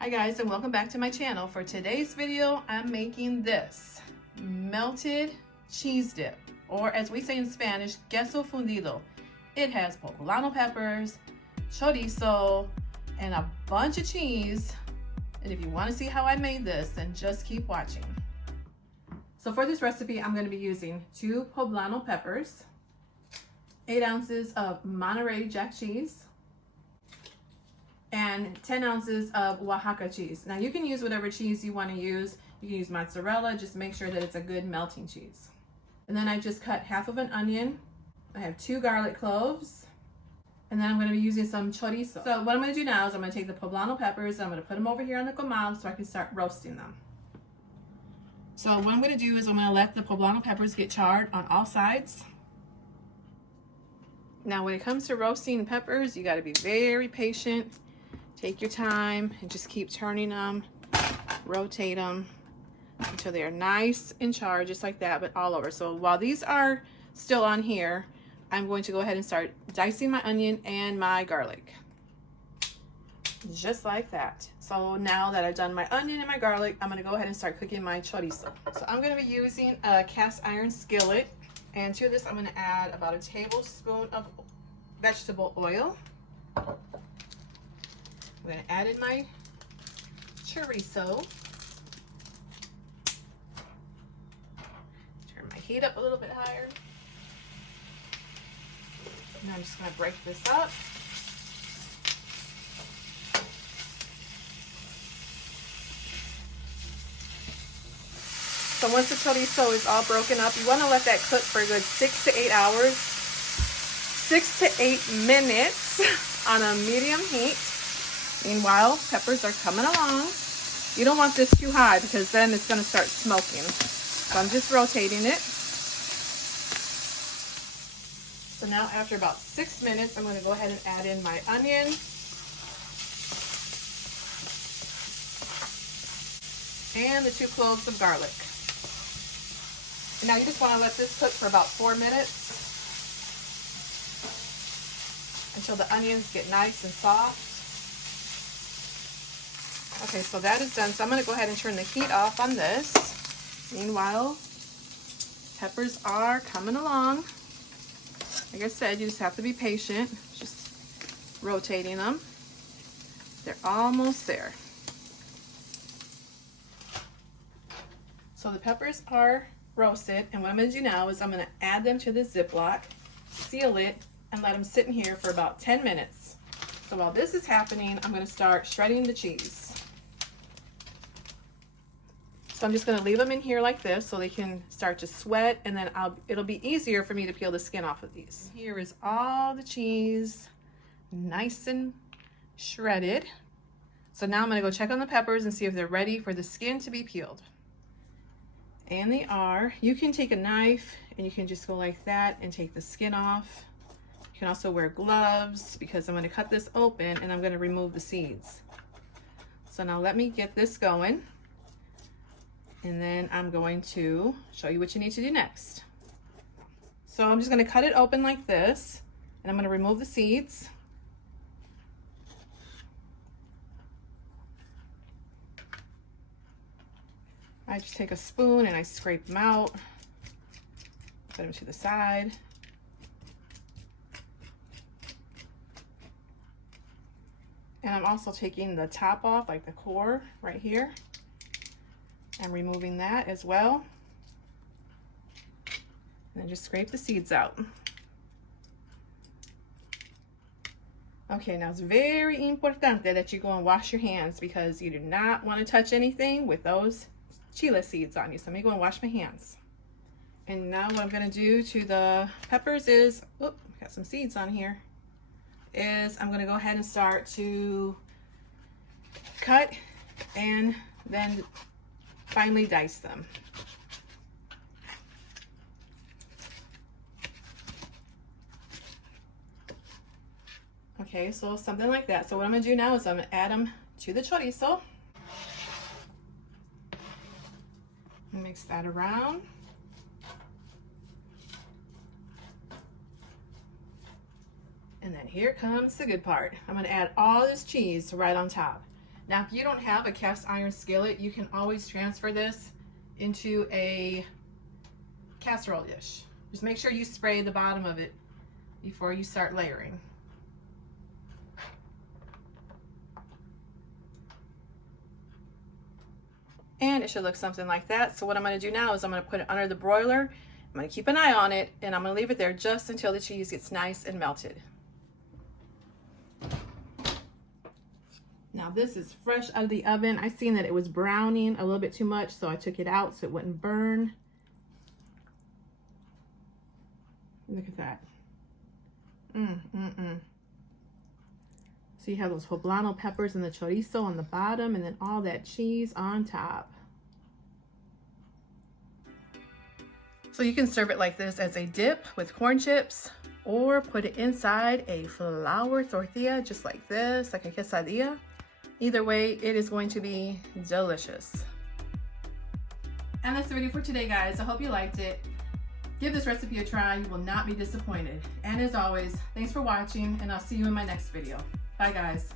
Hi guys, and welcome back to my channel. For today's video, I'm making this melted cheese dip, or as we say in Spanish, queso fundido. It has poblano peppers, chorizo, and a bunch of cheese. And if you want to see how I made this, then just keep watching. So for this recipe, I'm going to be using 2 poblano peppers, 8 ounces of Monterey jack cheese, and 10 ounces of oaxaca cheese. Now you can use whatever cheese you want to use. You can use mozzarella, just make sure that it's a good melting cheese. And then I just cut half of an onion. I have 2 garlic cloves. And then I'm going to be using some chorizo. So what I'm going to do now is I'm going to take the poblano peppers and I'm going to put them over here on the comal so I can start roasting them. So what I'm going to do is I'm going to let the poblano peppers get charred on all sides. Now when it comes to roasting peppers, you got to be very patient. Take your time and just keep turning them, rotate them until they are nice and charred, just like that, but all over. So while these are still on here, I'm going to go ahead and start dicing my onion and my garlic. Just like that. So now that I've done my onion and my garlic, I'm going to go ahead and start cooking my chorizo. So I'm going to be using a cast iron skillet, and to this I'm going to add about a tablespoon of vegetable oil. I'm going to add in my chorizo. Turn my heat up a little bit higher. Now I'm just going to break this up. So once the chorizo is all broken up, you want to let that cook for a good 6 to 8 hours. 6 to 8 minutes on a medium heat. Meanwhile, peppers are coming along. You don't want this too high because then it's going to start smoking. So I'm just rotating it. So now after about 6 minutes, I'm going to go ahead and add in my onion. And the 2 cloves of garlic. And now you just want to let this cook for about 4 minutes until the onions get nice and soft. Okay, so that is done. So I'm going to go ahead and turn the heat off on this. Meanwhile, peppers are coming along. Like I said, you just have to be patient. Just rotating them. They're almost there. So the peppers are roasted, and what I'm going to do now is I'm going to add them to the Ziploc, seal it, and let them sit in here for about 10 minutes. So while this is happening, I'm going to start shredding the cheese. So I'm just going to leave them in here like this so they can start to sweat, and then it'll be easier for me to peel the skin off of these. Here is all the cheese, nice and shredded. So now I'm going to go check on the peppers and see if they're ready for the skin to be peeled. And they are. You can take a knife and you can just go like that and take the skin off. You can also wear gloves because I'm going to cut this open and I'm going to remove the seeds. So now let me get this going. And then I'm going to show you what you need to do next. So I'm just going to cut it open like this, and I'm going to remove the seeds. I just take a spoon and I scrape them out, put them to the side. And I'm also taking the top off, like the core right here. I'm removing that as well. And then just scrape the seeds out. Okay, now it's very importante that you go and wash your hands because you do not want to touch anything with those chile seeds on you. So let me go and wash my hands. And now what I'm going to do to the peppers is, got some seeds on here, is I'm going to go ahead and start to cut and then finely dice them. Okay, so something like that. So what I'm going to do now is I'm going to add them to the chorizo. Mix that around. And then here comes the good part. I'm going to add all this cheese right on top. Now, if you don't have a cast iron skillet, you can always transfer this into a casserole dish. Just make sure you spray the bottom of it before you start layering. And it should look something like that. So what I'm going to do now is I'm going to put it under the broiler. I'm going to keep an eye on it, and I'm going to leave it there just until the cheese gets nice and melted. Now this is fresh out of the oven. I seen that it was browning a little bit too much, so I took it out so it wouldn't burn. Look at that. So you have those Poblano peppers and the chorizo on the bottom, and then all that cheese on top. So you can serve it like this as a dip with corn chips, or put it inside a flour tortilla, just like this, like a quesadilla. Either way, it is going to be delicious. And that's the video for today, guys. I hope you liked it. Give this recipe a try. You will not be disappointed. And as always, thanks for watching, and I'll see you in my next video. Bye, guys.